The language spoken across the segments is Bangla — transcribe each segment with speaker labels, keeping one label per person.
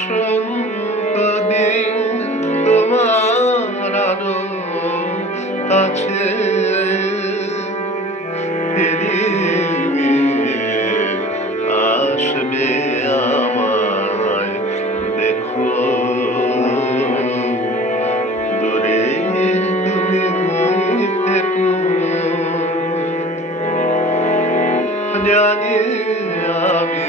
Speaker 1: বসন্ত দিন তোমার আছে আসবে আমায় দেখো। দূরে তুমি থেকো জানি আমি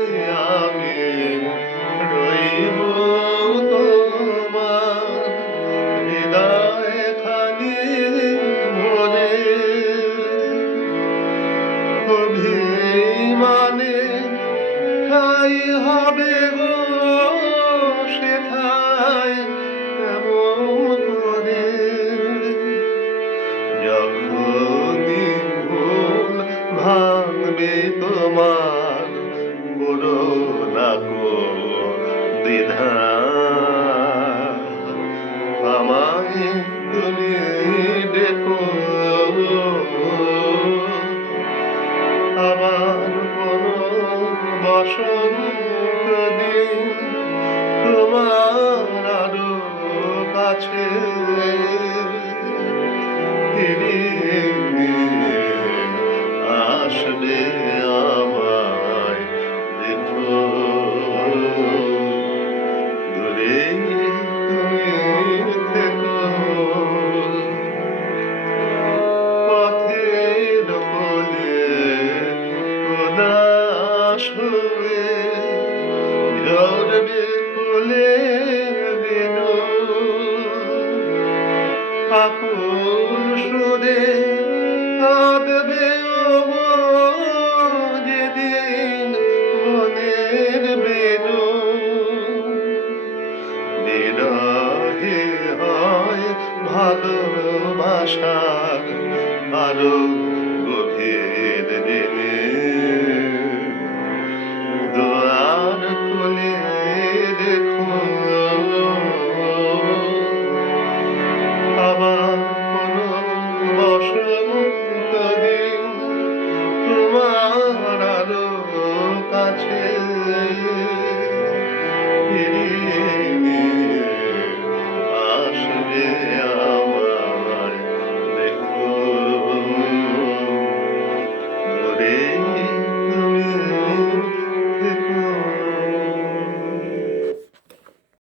Speaker 1: করো না গো দ্বিধা। আমায় তুমি দেখো আমার কোনো বসন্ত দিন তোমার আরও কাছে। আসলে ভালোবাসার আরও